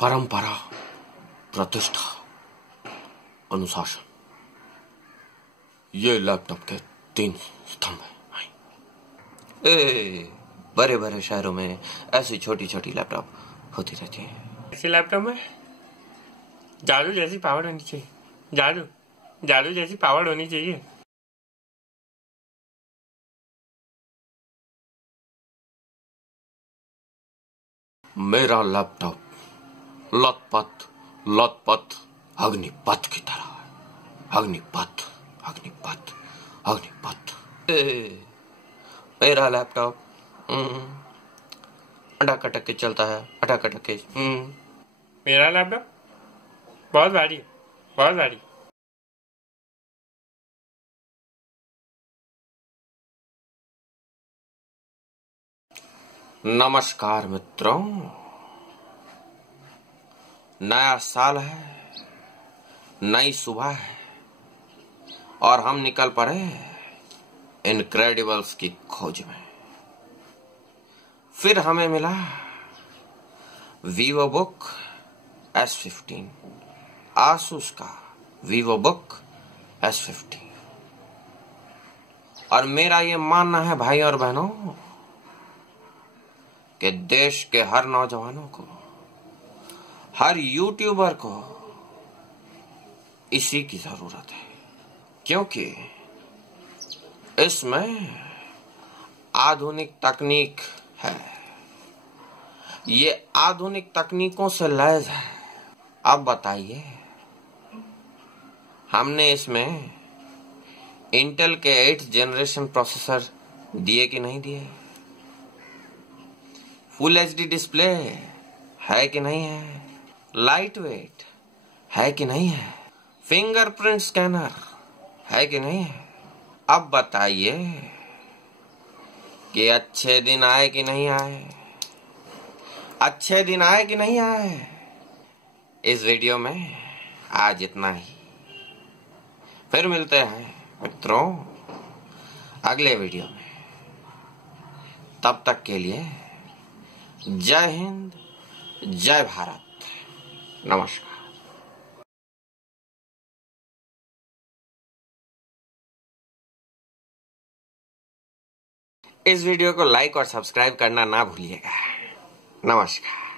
परंपरा, प्रतिष्ठा, अनुशासन, ये लैपटॉप के 3 स्तंभ हैं। बड़े बड़े शहरों में ऐसी छोटी छोटी लैपटॉप होती रहती है। ऐसे लैपटॉप में जादू जैसी पावर होनी चाहिए। जादू जैसी पावर होनी चाहिए। मेरा लैपटॉप लथपथ लथपथ अग्निपथ की तरह है। अग्निपथ अग्निपथ अग्निपथ। मेरा लैपटॉप अटक अटक के चलता है, अटक अटक के। मेरा लैपटॉप बहुत भारी है, बहुत भारी। नमस्कार मित्रों, नया साल है, नई सुबह है और हम निकल पड़े इनक्रेडिबल्स की खोज में। फिर हमें मिला वीवोबुक S15, आसूस का वीवोबुक S15। और मेरा ये मानना है भाई और बहनों कि देश के हर नौजवानों को, हर यूट्यूबर को इसी की जरूरत है, क्योंकि इसमें आधुनिक तकनीक है। ये आधुनिक तकनीकों से लैस है। अब बताइए, हमने इसमें इंटेल के 8th जनरेशन प्रोसेसर दिए कि नहीं दिए? फुल HD डिस्प्ले है कि नहीं है? लाइट वेट है कि नहीं है? फिंगरप्रिंट स्कैनर है कि नहीं है? अब बताइए कि अच्छे दिन आए कि नहीं आए? अच्छे दिन आए कि नहीं आए? इस वीडियो में आज इतना ही। फिर मिलते हैं मित्रों अगले वीडियो में। तब तक के लिए जय हिंद, जय भारत, नमस्कार। इस वीडियो को लाइक और सब्सक्राइब करना ना भूलिएगा। नमस्कार।